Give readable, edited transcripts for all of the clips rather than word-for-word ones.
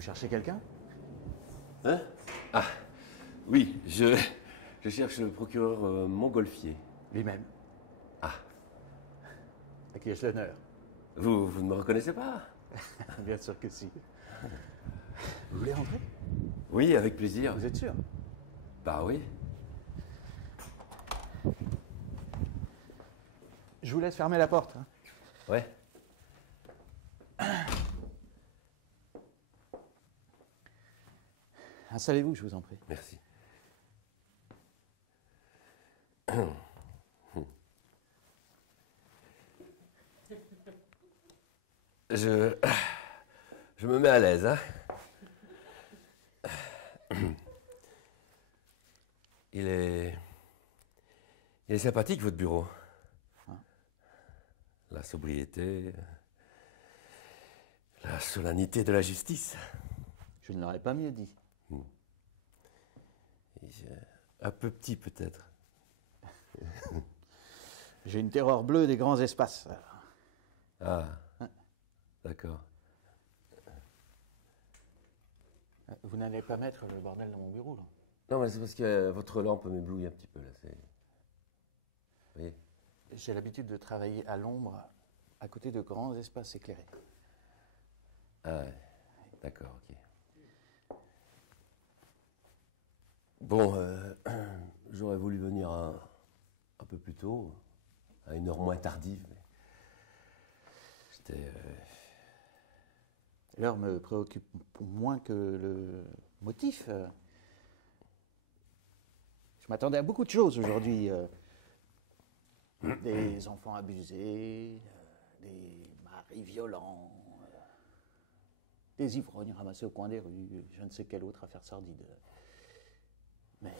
Vous cherchez quelqu'un? Hein? Ah, oui, je cherche le procureur Montgolfier. Lui-même. Ah, À qui ai-je l'honneur? vous ne me reconnaissez pas? Bien sûr que si. Vous voulez rentrer? Oui, avec plaisir. Vous êtes sûr? Bah oui. Je vous laisse fermer la porte. Hein. Ouais. Installez-vous, je vous en prie. Merci. Je me mets à l'aise, hein. Il est sympathique, votre bureau. La sobriété, la solennité de la justice. Je ne l'aurais pas mieux dit. Un peu petit, peut-être. J'ai une terreur bleue des grands espaces. Ah, d'accord. Vous n'allez pas mettre le bordel dans mon bureau, là? Non, mais c'est parce que votre lampe m'éblouit un petit peu, là. Vous voyez? J'ai l'habitude de travailler à l'ombre, à côté de grands espaces éclairés. Ah, ouais. D'accord, ok. Bon, j'aurais voulu venir un peu plus tôt, à une heure moins tardive, mais j'étais... L'heure me préoccupe moins que le motif. Je m'attendais à beaucoup de choses aujourd'hui. Des enfants abusés, des maris violents, des ivrognes ramassés au coin des rues, je ne sais quelle autre affaire sordide. Mais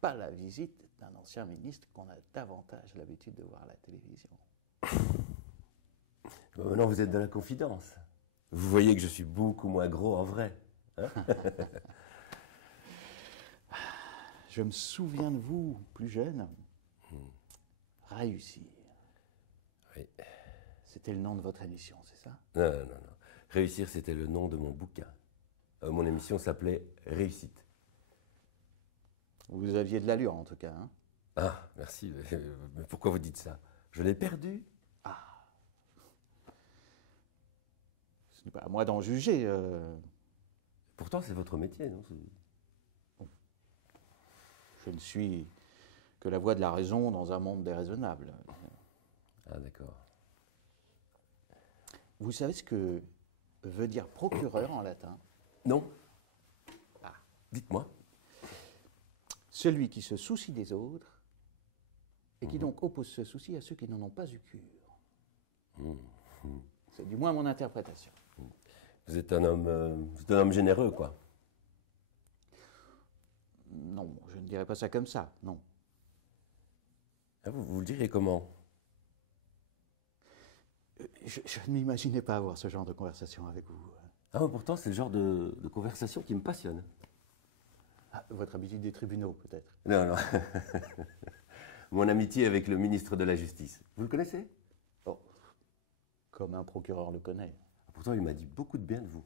pas la visite d'un ancien ministre qu'on a davantage l'habitude de voir à la télévision. Maintenant, vous êtes dans la confidence. Vous voyez que je suis beaucoup moins gros en vrai. Hein? Je me souviens de vous, plus jeune, réussir. Oui. C'était le nom de votre émission, c'est ça? Non, non, non. Réussir, c'était le nom de mon bouquin. Mon émission s'appelait Réussite. Vous aviez de l'allure, en tout cas. Hein? Ah, merci. Mais pourquoi vous dites ça? Je l'ai perdu. Ce n'est pas à moi d'en juger. Pourtant, c'est votre métier, non? Je ne suis que la voix de la raison dans un monde déraisonnable. Ah, d'accord. Vous savez ce que veut dire procureur en latin? Non? Ah. Dites-moi. Celui qui se soucie des autres et qui donc oppose ce souci à ceux qui n'en ont pas eu cure. C'est du moins mon interprétation. Vous êtes un homme généreux, quoi. Non, je ne dirais pas ça comme ça, non. Ah, vous le diriez comment? Je ne m'imaginais pas avoir ce genre de conversation avec vous. Ah, pourtant, c'est le genre de conversation qui me passionne. Ah, votre habitude des tribunaux, peut-être. Non, non. Mon amitié avec le ministre de la Justice. Vous le connaissez? Oh, comme un procureur le connaît. Pourtant, il m'a dit beaucoup de bien de vous.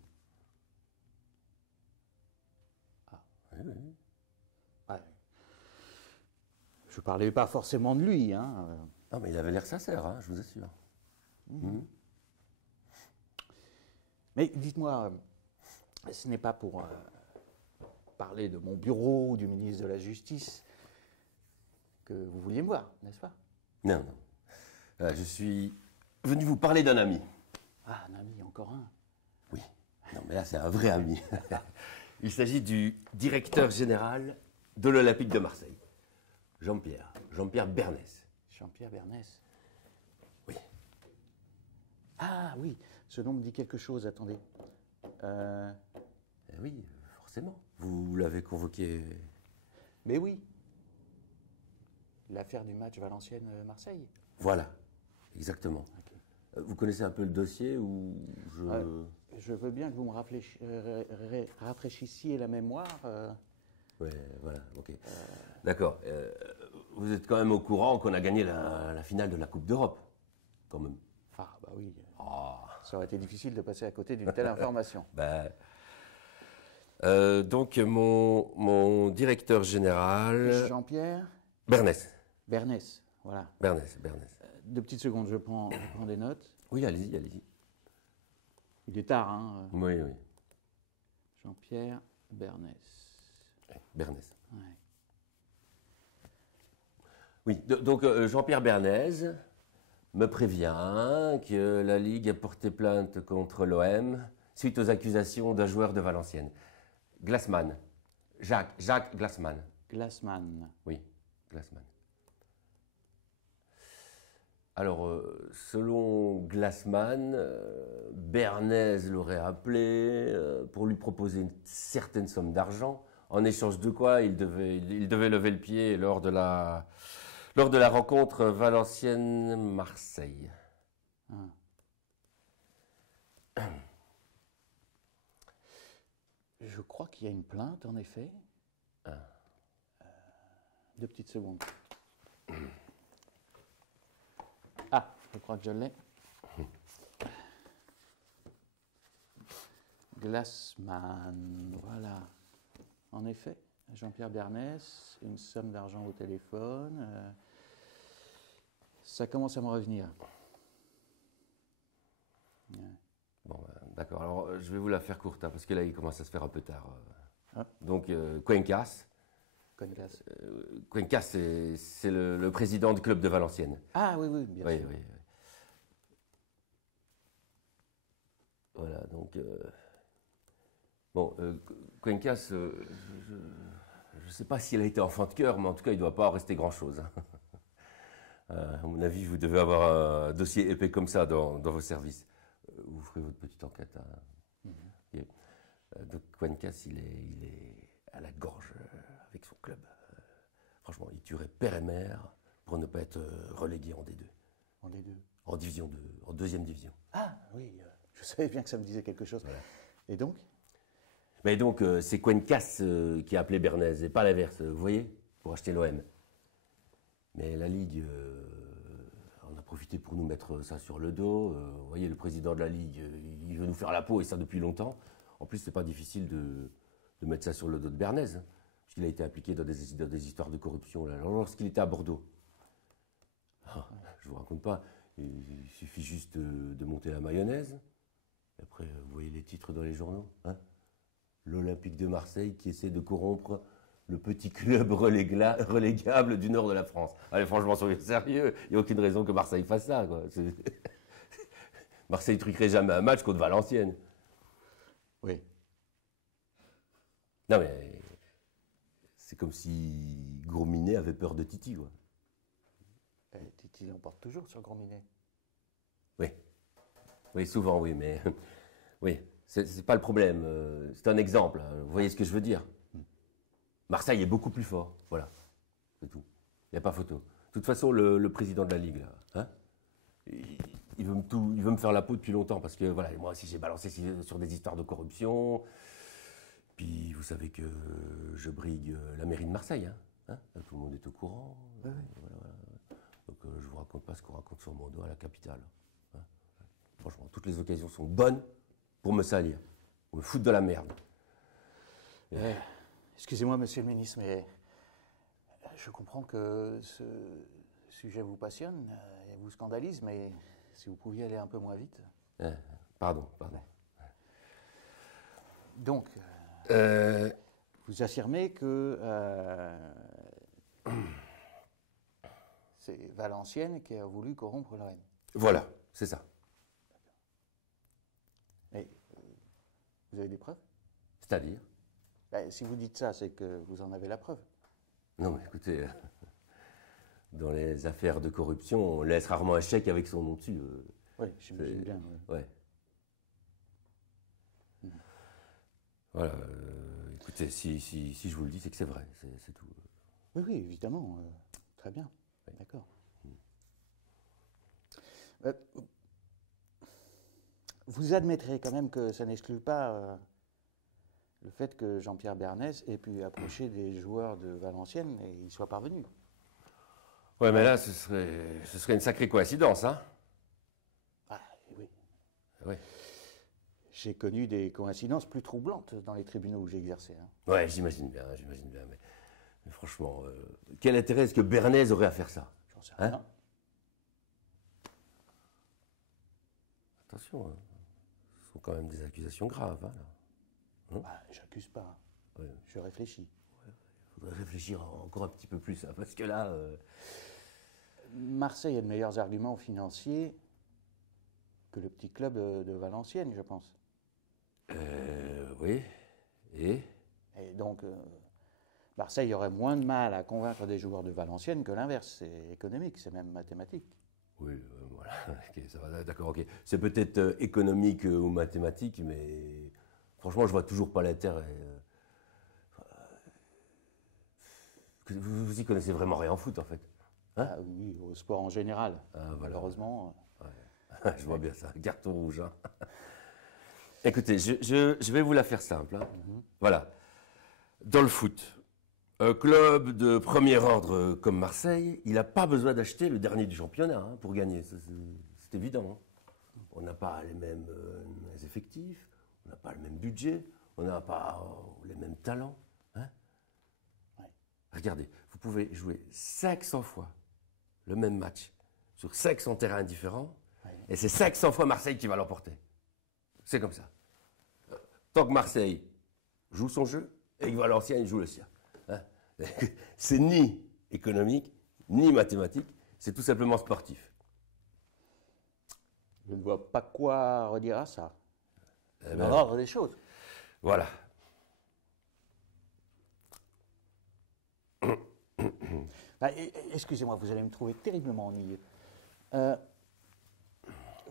Ah. Oui, oui. Ouais. Je parlais pas forcément de lui, hein. Non, mais il avait l'air sincère, hein, je vous assure. Mais dites-moi, ce n'est pas pour parler de mon bureau ou du ministre de la Justice que vous vouliez me voir, n'est-ce pas? Non, non. Je suis venu vous parler d'un ami. Ah, un ami, encore un. Oui. Non, mais là, c'est un vrai ami. Il s'agit du directeur général de l'Olympique de Marseille. Jean-Pierre Bernès. Jean-Pierre Bernès. Oui. Ah oui, ce nom me dit quelque chose, attendez. Oui, forcément. Vous l'avez convoqué... Mais oui. L'affaire du match Valenciennes-Marseille. Voilà, exactement. Ok. Vous connaissez un peu le dossier ou Je veux bien que vous me rafraîchissiez la mémoire. Ouais, voilà, ok. D'accord. Vous êtes quand même au courant qu'on a gagné la finale de la Coupe d'Europe, quand même. Ah, bah oui. Ah. Ça aurait été difficile de passer à côté d'une telle information. Ben, Donc, mon directeur général... Jean-Pierre Bernès. Bernès, voilà. Bernès. 2 petites secondes, je prends des notes. Oui, allez-y, allez-y. Il est tard, hein. Oui. Jean-Pierre Bernès. Bernès. Ouais. Oui, donc Jean-Pierre Bernès me prévient que la Ligue a porté plainte contre l'OM suite aux accusations d'un joueur de Valenciennes. Glassman. Jacques Glassman. Glassman. Oui, Glassman. Alors, selon Glassman, Bernès l'aurait appelé pour lui proposer une certaine somme d'argent, en échange de quoi il devait lever le pied lors de la rencontre Valenciennes-Marseille. Je crois qu'il y a une plainte, en effet. 2 petites secondes. Ah, je crois que je l'ai. Glassman, voilà. En effet, Jean-Pierre Bernès, une somme d'argent au téléphone. Ça commence à me revenir. Ouais. Bon, d'accord. Alors, je vais vous la faire courte, hein, parce que là, il commence à se faire un peu tard. Ah. Donc, Cuencas. Cuencas. Cuencas, c'est le président du club de Valenciennes. Ah oui, bien sûr. Oui. Voilà, donc... Bon, Cuencas, je ne sais pas s'il a été enfant de cœur, mais en tout cas, il ne doit pas en rester grand-chose. Hein. À mon avis, vous devez avoir un dossier épais comme ça dans vos services. Vous ferez votre petite enquête. Hein. Okay. Donc, Cuencas, il est à la gorge avec son club. Franchement, il tuerait père et mère pour ne pas être relégué en D2. En D2 ? En division 2, en deuxième division. Ah oui, je savais bien que ça me disait quelque chose. Voilà. Et donc ? Mais donc, c'est Cuencas qui a appelé Bernès, et pas l'inverse, vous voyez, pour acheter l'OM. Mais la Ligue en a profité pour nous mettre ça sur le dos. Vous voyez, le président de la Ligue, il veut nous faire la peau, et ça depuis longtemps. En plus, c'est pas difficile de mettre ça sur le dos de Bernès, hein, puisqu'il a été impliqué dans des histoires de corruption là, lorsqu'il était à Bordeaux. Je vous raconte pas, il suffit juste de monter la mayonnaise. Et après, vous voyez les titres dans les journaux, hein. L'Olympique de Marseille qui essaie de corrompre le petit club relégable du nord de la France. Allez, franchement, soyez sérieux, il n'y a aucune raison que Marseille fasse ça, quoi. Marseille ne truquerait jamais un match contre Valenciennes. Oui. Non, mais c'est comme si Gourminet avait peur de Titi, quoi. Titi l'emporte toujours sur Gourminet. Oui, souvent, oui, mais... Oui. C'est pas le problème, c'est un exemple, hein. Vous voyez ce que je veux dire? Marseille est beaucoup plus fort, voilà, c'est tout. Il n'y a pas photo. De toute façon, le président de la Ligue, là, hein, il veut me faire la peau depuis longtemps, parce que voilà, moi aussi j'ai balancé sur des histoires de corruption, puis vous savez que je brigue la mairie de Marseille, hein, tout le monde est au courant, voilà. Donc je vous raconte pas ce qu'on raconte sur mon dos à la capitale. Hein. Franchement, toutes les occasions sont bonnes pour me salir, pour me foutre de la merde. Excusez-moi, monsieur le ministre, mais je comprends que ce sujet vous passionne et vous scandalise, mais si vous pouviez aller un peu moins vite. Pardon. Donc, vous affirmez que c'est Valenciennes qui a voulu corrompre l'OM. Voilà, c'est ça. Mais vous avez des preuves? C'est-à-dire? Si vous dites ça, c'est que vous en avez la preuve. Non, mais écoutez, dans les affaires de corruption, on laisse rarement un chèque avec son nom dessus. Oui, j'imagine bien. Ouais. Voilà, écoutez, si je vous le dis, c'est que c'est vrai, c'est tout. Oui, évidemment. Très bien. Oui. D'accord. Vous admettrez quand même que ça n'exclut pas le fait que Jean-Pierre Bernès ait pu approcher des joueurs de Valenciennes et y soit parvenu. Ouais, mais là, ce serait une sacrée coïncidence, hein? Ah, oui. Oui. J'ai connu des coïncidences plus troublantes dans les tribunaux où j'ai exercé. Hein. Ouais, j'imagine bien, mais franchement, quel intérêt est-ce que Bernays aurait à faire ça? J'en sais rien. Attention, hein. Ce sont quand même des accusations graves. Hein. Bah, j'accuse pas. Ouais. Je réfléchis. Il faudrait réfléchir encore un petit peu plus, hein, parce que là... Marseille a de meilleurs arguments financiers que le petit club de Valenciennes, je pense. Oui, et donc, Marseille aurait moins de mal à convaincre des joueurs de Valenciennes que l'inverse. C'est économique, c'est même mathématique. Oui, voilà, okay, ça va, d'accord, ok. C'est peut-être économique ou mathématique, mais franchement, je vois toujours pas l'intérêt. Vous y connaissez vraiment rien en foot, en fait. Hein? Ah, oui, au sport en général. Voilà. Malheureusement. Ouais. Je vois bien ça, carton rouge. Hein. Écoutez, je vais vous la faire simple. Hein. Voilà. Dans le foot, un club de premier ordre comme Marseille, il n'a pas besoin d'acheter le dernier du championnat hein, pour gagner. C'est évident. Hein. On n'a pas les mêmes effectifs, on n'a pas le même budget, on n'a pas les mêmes talents. Hein. Ouais. Regardez, vous pouvez jouer 500 fois le même match sur 500 terrains différents, et c'est 500 fois Marseille qui va l'emporter. C'est comme ça. Tant que Marseille joue son jeu, et que Valenciennes joue le sien. Hein. C'est ni économique, ni mathématique, c'est tout simplement sportif. Je ne vois pas quoi redire à ça. Dans l'ordre des choses. Voilà. Excusez-moi, vous allez me trouver terriblement ennuyeux.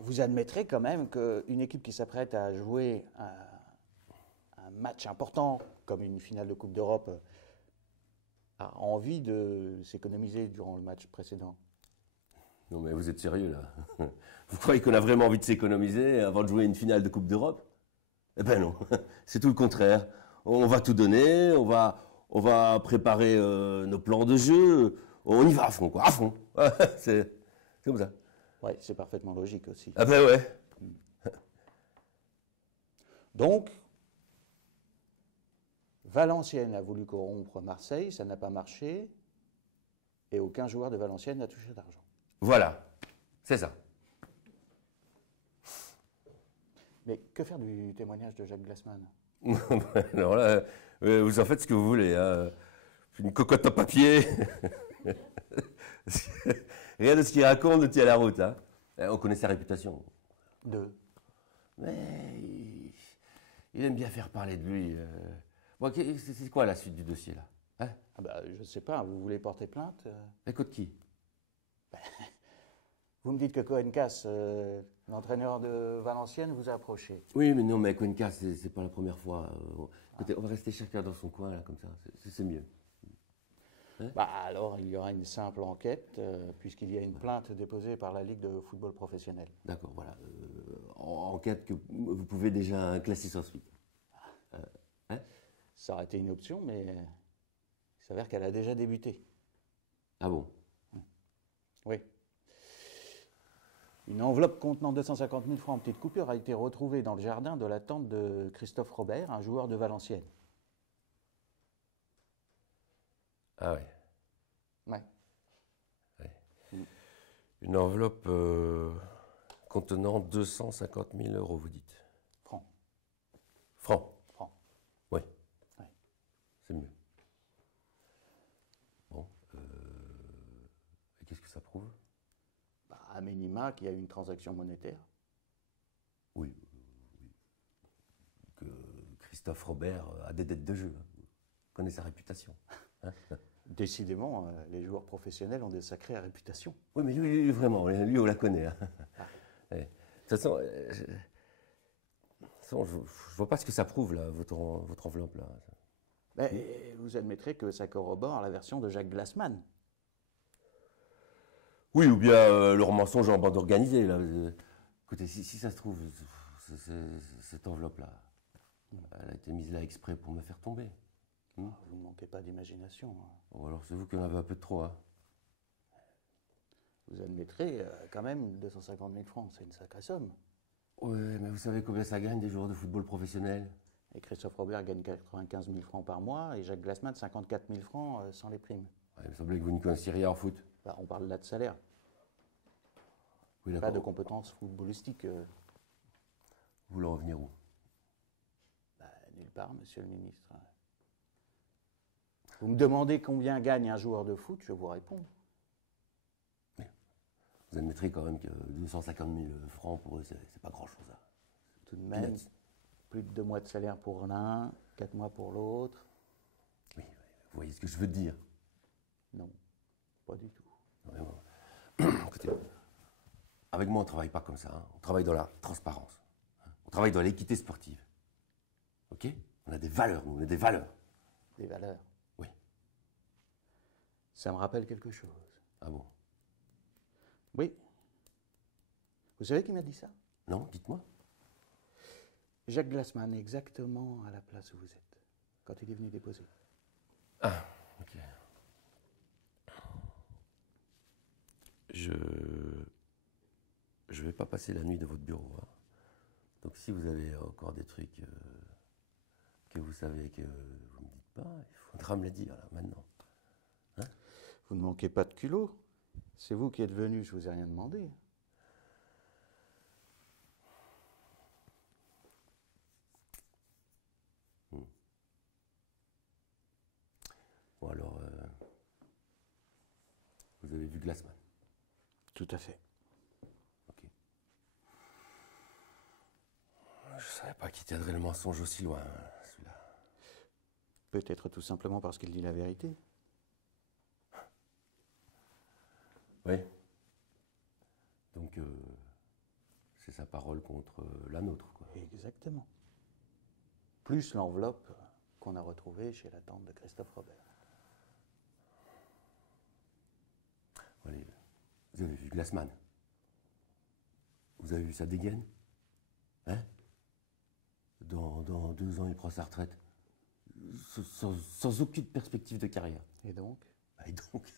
Vous admettrez quand même qu'une équipe qui s'apprête à jouer un match important, comme une finale de Coupe d'Europe, a envie de s'économiser durant le match précédent. Non mais vous êtes sérieux là? Vous croyez qu'on a vraiment envie de s'économiser avant de jouer une finale de Coupe d'Europe? Eh ben non, c'est tout le contraire. On va tout donner, on va préparer nos plans de jeu, on y va à fond quoi, à fond. C'est comme ça. Oui, c'est parfaitement logique aussi. Ah ben ouais. Donc, Valenciennes a voulu corrompre Marseille, ça n'a pas marché, et aucun joueur de Valenciennes n'a touché d'argent. Voilà, c'est ça. Mais que faire du témoignage de Jacques Glassman? Alors là, vous en faites ce que vous voulez. Hein. Une cocotte en papier. Rien de ce qu'il raconte ne tient la route. Hein. On connaît sa réputation. Mais il aime bien faire parler de lui. Bon, c'est quoi la suite du dossier là hein? Je ne sais pas, vous voulez porter plainte? Écoute qui? Vous me dites que Cohen-Cass, l'entraîneur de Valenciennes, vous a approché. Oui, mais non, mais Cohen-Cass, c'est pas la première fois. Écoutez, on va rester chacun dans son coin là, comme ça. C'est mieux. Hein? Alors, il y aura une simple enquête, puisqu'il y a une plainte déposée par la Ligue de football professionnel. D'accord, voilà. Enquête que vous pouvez déjà classer sans suite. Hein? Ça aurait été une option, mais il s'avère qu'elle a déjà débuté. Ah bon? Oui. Une enveloppe contenant 250 000 francs en petites coupures a été retrouvée dans le jardin de la tante de Christophe Robert, un joueur de Valenciennes. Ah ouais. Ouais. Une enveloppe contenant 250 000 euros, vous dites? Francs. Francs? Francs. Oui. Ouais. C'est mieux. Bon. Et qu'est-ce que ça prouve? À minima, qu'il y a eu une transaction monétaire. Oui. Que Christophe Robert a des dettes de jeu. Hein. Connaît sa réputation. Hein? Décidément, les joueurs professionnels ont des sacrées réputations. Oui, mais lui vraiment, lui, on la connaît. Hein. De toute façon, je vois pas ce que ça prouve, là, votre enveloppe. Là. Vous admettrez que ça corrobore la version de Jacques Glassman. Oui, ou bien leur mensonge en bande organisée. Là. Écoutez, si ça se trouve, cette enveloppe-là, elle a été mise là exprès pour me faire tomber. Vous ne manquez pas d'imagination. Bon, alors c'est vous qui en avez un peu de trop. Hein. Vous admettrez quand même 250 000 francs, c'est une sacrée somme. Ouais, mais vous savez combien ça gagne des joueurs de football professionnels? Et Christophe Robert gagne 95 000 francs par mois et Jacques Glassman 54 000 francs sans les primes. Ouais, il me semblait que vous n'y connaissiez rien en foot. Bah, on parle là de salaire, Oui, pas de d'accord. compétences footballistiques. Vous voulez en venir où? Bah, nulle part, monsieur le ministre. Vous me demandez combien gagne un joueur de foot, je vous réponds. Vous admettrez quand même que 250 000 francs pour eux, c'est pas grand-chose. Hein. Tout de même, Peanuts. plus de 2 mois de salaire pour l'un, 4 mois pour l'autre. Oui, vous voyez ce que je veux dire. Non, pas du tout. Non, mais bon. Écoutez, avec moi, on ne travaille pas comme ça. Hein. On travaille dans la transparence. Hein. On travaille dans l'équité sportive. OK? On a des valeurs, nous, on a des valeurs. Des valeurs. Oui. Ça me rappelle quelque chose. Ah bon? Oui. Vous savez qui m'a dit ça? Non, dites-moi. Jacques Glassman, exactement à la place où vous êtes, quand il est venu déposer. Ah, ok. Je vais pas passer la nuit dans votre bureau. Hein. Donc si vous avez encore des trucs que vous savez que vous me dites pas, il faudra me les dire là, maintenant. Hein? Vous ne manquez pas de culot. C'est vous qui êtes venu, je vous ai rien demandé. Bon alors, vous avez vu Glassman? Tout à fait. Ok. Je savais pas qu'il tiendrait le mensonge aussi loin, celui-là. Peut-être tout simplement parce qu'il dit la vérité. Oui. Donc, c'est sa parole contre la nôtre, quoi. Exactement. Plus l'enveloppe qu'on a retrouvée chez la tante de Christophe Robert. Allez, vous avez vu Glassman? Vous avez vu sa dégaine? Hein? Dans 2 ans, il prend sa retraite. Sans aucune perspective de carrière. Et donc? Et donc,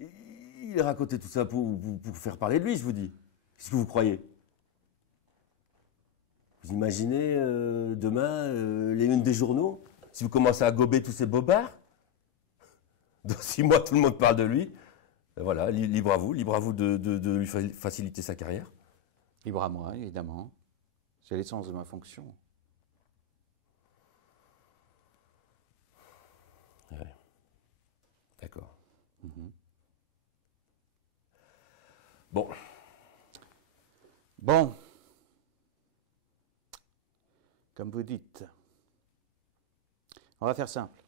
il a raconté tout ça pour faire parler de lui, je vous dis. Qu'est-ce que vous croyez? Vous imaginez demain les unes des journaux? Si vous commencez à gober tous ces bobards? Dans 6 mois, tout le monde parle de lui. Et voilà, libre à vous de lui faciliter sa carrière. Libre à moi, évidemment. C'est l'essence de ma fonction. Ouais. D'accord. Bon. Bon. Comme vous dites. On va faire simple.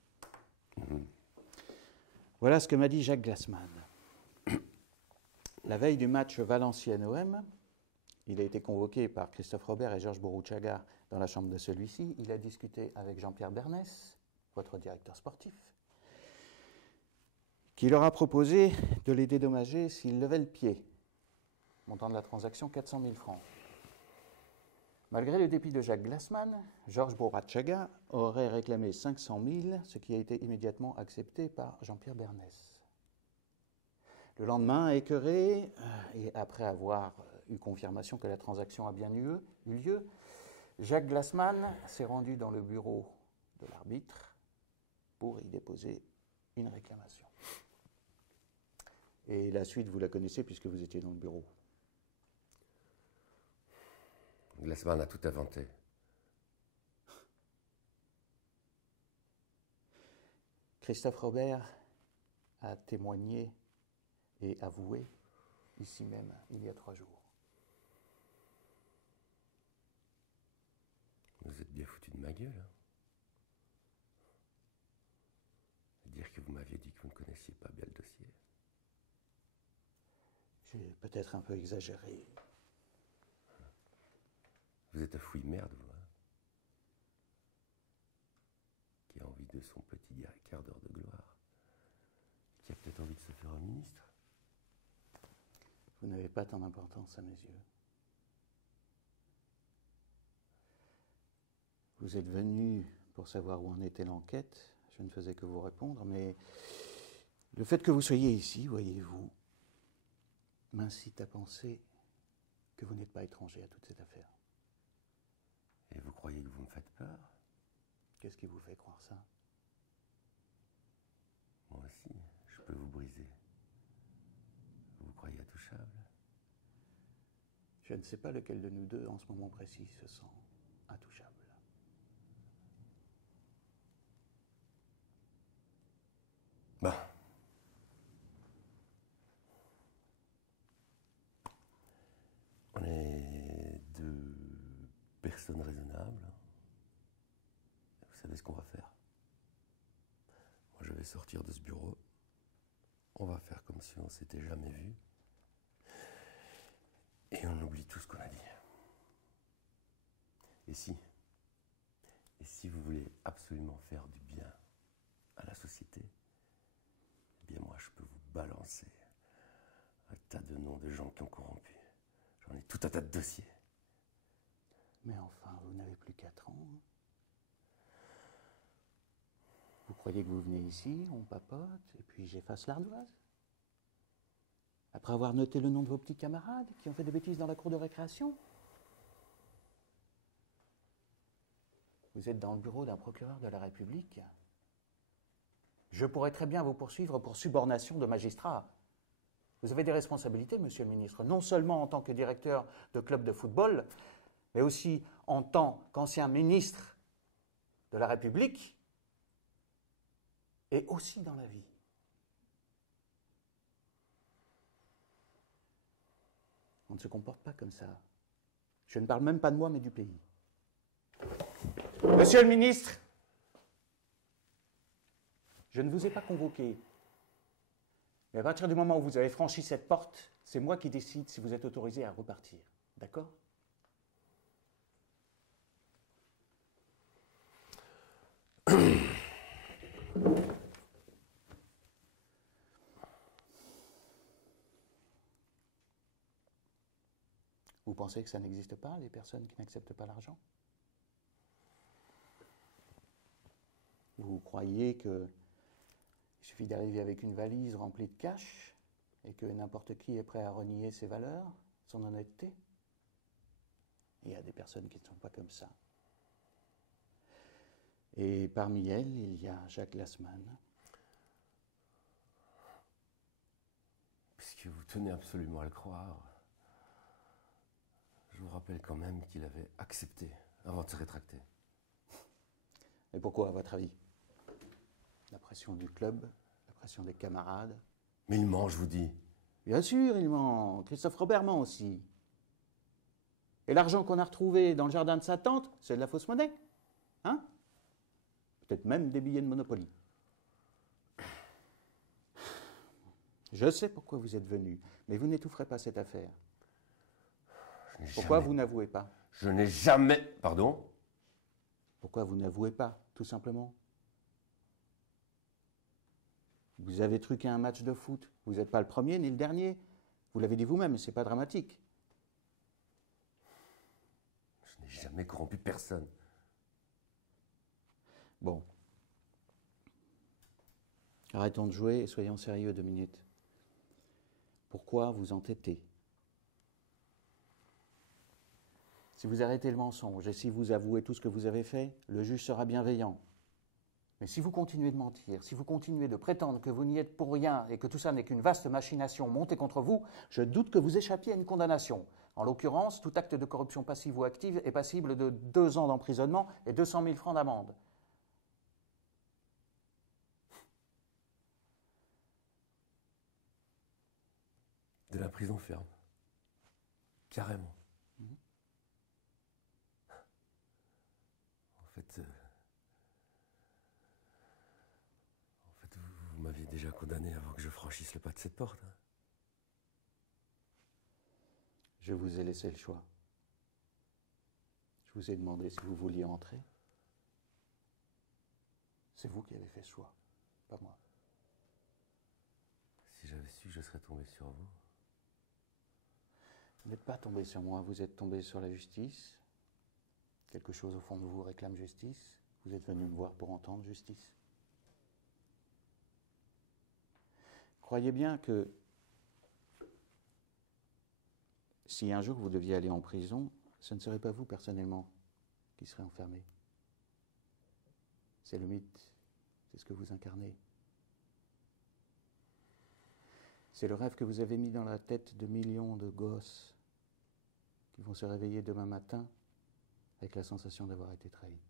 Voilà ce que m'a dit Jacques Glassman. La veille du match Valenciennes-OM, il a été convoqué par Christophe Robert et Georges Borouchaga dans la chambre de celui-ci. Il a discuté avec Jean-Pierre Bernès, votre directeur sportif, qui leur a proposé de les dédommager s'ils levaient le pied. Montant de la transaction, 400 000 francs. Malgré le dépit de Jacques Glassman, Georges Borouchaga aurait réclamé 500 000, ce qui a été immédiatement accepté par Jean-Pierre Bernès. Le lendemain, écœuré, et après avoir eu confirmation que la transaction a bien eu lieu, Jacques Glassman s'est rendu dans le bureau de l'arbitre pour y déposer une réclamation. Et la suite, vous la connaissez puisque vous étiez dans le bureau. Glassman a tout inventé. Christophe Robert a témoigné et avoué, ici même, il y a 3 jours. Vous êtes bien foutu de ma gueule. Hein. Dire que vous m'aviez dit que vous ne connaissiez pas bien le dossier. J'ai peut-être un peu exagéré. Vous êtes un fouille-merde, vous. Hein, qui a envie de son petit quart d'heure de gloire. Qui a peut-être envie de se faire un ministre. Vous n'avez pas tant d'importance à mes yeux. Vous êtes venu pour savoir où en était l'enquête. Je ne faisais que vous répondre, mais le fait que vous soyez ici, voyez-vous, m'incite à penser que vous n'êtes pas étranger à toute cette affaire. Et vous croyez que vous me faites peur? Qu'est-ce qui vous fait croire ça? Moi aussi, je peux vous briser. Vous croyez intouchable? Je ne sais pas lequel de nous deux, en ce moment précis, se sent intouchable. Bah. On est deux personnes raisonnables. Vous savez ce qu'on va faire? Moi, je vais sortir de ce bureau. On va faire comme si on s'était jamais vu. Et on oublie tout ce qu'on a dit. Et si vous voulez absolument faire du bien à la société, eh bien moi, je peux vous balancer un tas de noms de gens qui ont corrompu. J'en ai tout un tas de dossiers. Mais enfin, vous n'avez plus 4 ans. Hein. Vous croyez que vous venez ici, on papote, et puis j'efface l'ardoise? Après avoir noté le nom de vos petits camarades qui ont fait des bêtises dans la cour de récréation? Vous êtes dans le bureau d'un procureur de la République. Je pourrais très bien vous poursuivre pour subornation de magistrat. Vous avez des responsabilités, monsieur le ministre, non seulement en tant que directeur de club de football, mais aussi en tant qu'ancien ministre de la République, et aussi dans la vie. On ne se comporte pas comme ça. Je ne parle même pas de moi, mais du pays. Monsieur le ministre, je ne vous ai pas convoqué. Mais à partir du moment où vous avez franchi cette porte, c'est moi qui décide si vous êtes autorisé à repartir. D'accord ? Vous pensez que ça n'existe pas, les personnes qui n'acceptent pas l'argent? Vous croyez qu'il suffit d'arriver avec une valise remplie de cash et que n'importe qui est prêt à renier ses valeurs, son honnêteté? Il y a des personnes qui ne sont pas comme ça. Et parmi elles, il y a Jacques Glassman. Puisque vous tenez absolument à le croire, je vous rappelle quand même qu'il avait accepté avant de se rétracter. Et pourquoi, à votre avis? La pression du club, la pression des camarades. Mais il ment, je vous dis. Bien sûr, il ment. Christophe Robert ment aussi. Et l'argent qu'on a retrouvé dans le jardin de sa tante, c'est de la fausse monnaie. Hein? Peut-être même des billets de Monopoly. Je sais pourquoi vous êtes venu, mais vous n'étoufferez pas cette affaire. Pourquoi vous n'avouez pas? Je n'ai jamais... Pardon? Pourquoi vous n'avouez pas, tout simplement? Vous avez truqué un match de foot. Vous n'êtes pas le premier ni le dernier. Vous l'avez dit vous-même, c'est pas dramatique. Je n'ai jamais corrompu personne. Bon. Arrêtons de jouer et soyons sérieux 2 minutes. Pourquoi vous entêtez? Si vous arrêtez le mensonge et si vous avouez tout ce que vous avez fait, le juge sera bienveillant. Mais si vous continuez de mentir, si vous continuez de prétendre que vous n'y êtes pour rien et que tout ça n'est qu'une vaste machination montée contre vous, je doute que vous échappiez à une condamnation. En l'occurrence, tout acte de corruption passive ou active est passible de 2 ans d'emprisonnement et 200 000 francs d'amende. De la prison ferme. Carrément. En fait, vous m'aviez déjà condamné avant que je franchisse le pas de cette porte. Hein. Je vous ai laissé le choix. Je vous ai demandé si vous vouliez entrer. C'est vous qui avez fait ce choix, pas moi. Si j'avais su, je serais tombé sur vous. Vous n'êtes pas tombé sur moi, vous êtes tombé sur la justice. Quelque chose au fond de vous réclame justice. Vous êtes venu me voir pour entendre justice. Croyez bien que si un jour vous deviez aller en prison, ce ne serait pas vous personnellement qui serez enfermé. C'est le mythe, c'est ce que vous incarnez. C'est le rêve que vous avez mis dans la tête de millions de gosses qui vont se réveiller demain matin avec la sensation d'avoir été trahis.